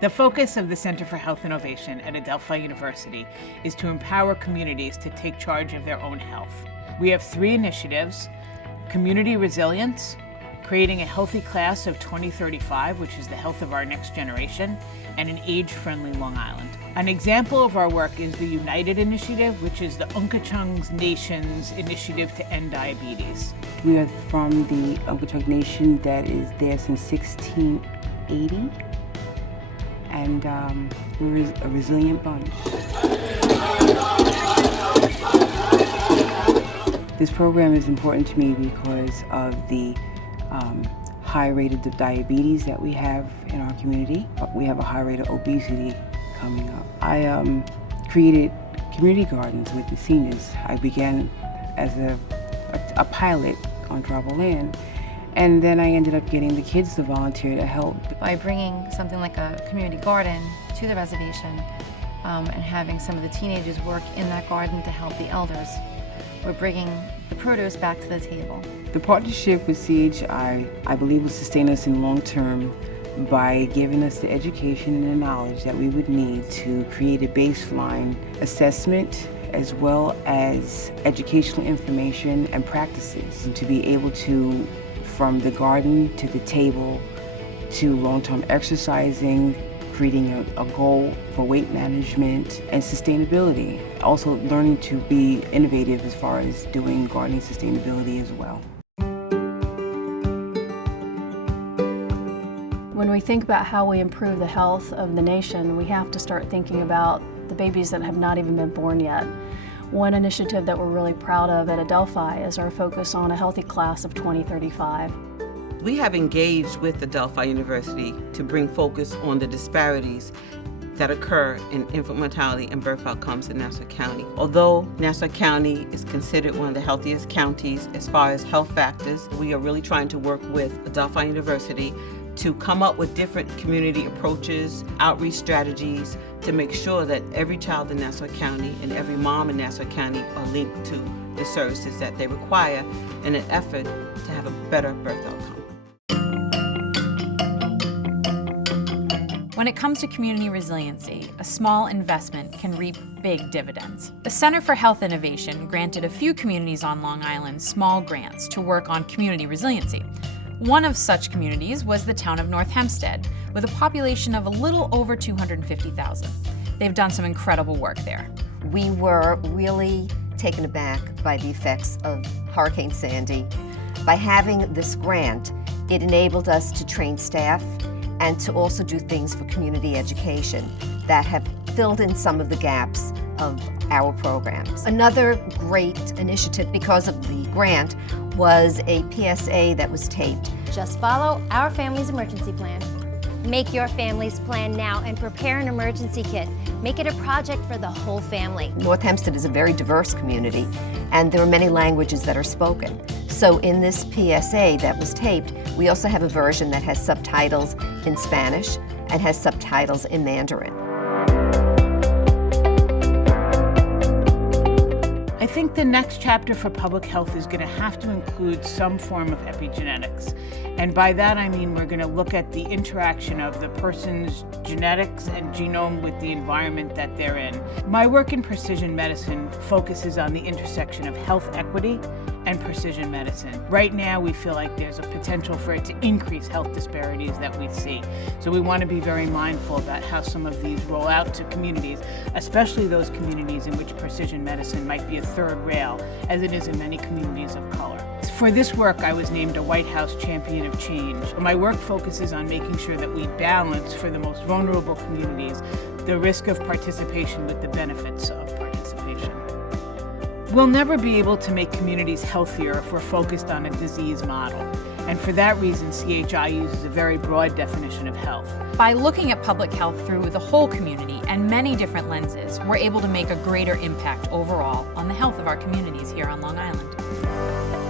The focus of the Center for Health Innovation at Adelphi University is to empower communities to take charge of their own health. We have 3 initiatives: community resilience, creating a healthy class of 2035, which is the health of our next generation, and an age-friendly Long Island. An example of our work is the United Initiative, which is the Onkachung Nation's initiative to end diabetes. We are from the Onkachung Nation that is there since 1680, and we're a resilient bunch. This program is important to me because of the high rate of diabetes that we have in our community. We have a high rate of obesity coming up. I created community gardens with the seniors. I began as a pilot on tribal land, and then I ended up getting the kids to volunteer to help. By bringing something like a community garden to the reservation and having some of the teenagers work in that garden to help the elders, we're bringing the produce back to the table. The partnership with CHI, I believe, will sustain us in long term by giving us the education and the knowledge that we would need to create a baseline assessment as well as educational information and practices, and to be able to, from the garden to the table to long-term exercising, creating a goal for weight management and sustainability. Also learning to be innovative as far as doing gardening sustainability as well. When we think about how we improve the health of the nation, we have to start thinking about the babies that have not even been born yet. One initiative that we're really proud of at Adelphi is our focus on a healthy class of 2035. We have engaged with Adelphi University to bring focus on the disparities that occur in infant mortality and birth outcomes in Nassau County. Although Nassau County is considered one of the healthiest counties as far as health factors, we are really trying to work with Adelphi University to come up with different community approaches, outreach strategies, to make sure that every child in Nassau County and every mom in Nassau County are linked to the services that they require in an effort to have a better birth outcome. When it comes to community resiliency, a small investment can reap big dividends. The Center for Health Innovation granted a few communities on Long Island small grants to work on community resiliency. One of such communities was the town of North Hempstead, with a population of a little over 250,000. They've done some incredible work there. We were really taken aback by the effects of Hurricane Sandy. By having this grant, it enabled us to train staff and to also do things for community education that have filled in some of the gaps of our programs. Another great initiative because of the grant was a PSA that was taped. Just follow our family's emergency plan. Make your family's plan now and prepare an emergency kit. Make it a project for the whole family. North Hempstead is a very diverse community, and there are many languages that are spoken. So in this PSA that was taped, we also have a version that has subtitles in Spanish and has subtitles in Mandarin. I think the next chapter for public health is going to have to include some form of epigenetics. And by that I mean we're going to look at the interaction of the person's genetics and genome with the environment that they're in. My work in precision medicine focuses on the intersection of health equity and precision medicine. Right now we feel like there's a potential for it to increase health disparities that we see. So we want to be very mindful about how some of these roll out to communities, especially those communities in which precision medicine might be a third rail, as it is in many communities of color. For this work, I was named a White House Champion of Change. My work focuses on making sure that we balance, for the most vulnerable communities, the risk of participation with the benefits of participation. We'll never be able to make communities healthier if we're focused on a disease model. And for that reason, CHI uses a very broad definition of health. By looking at public health through the whole community and many different lenses, we're able to make a greater impact overall on the health of our communities here on Long Island.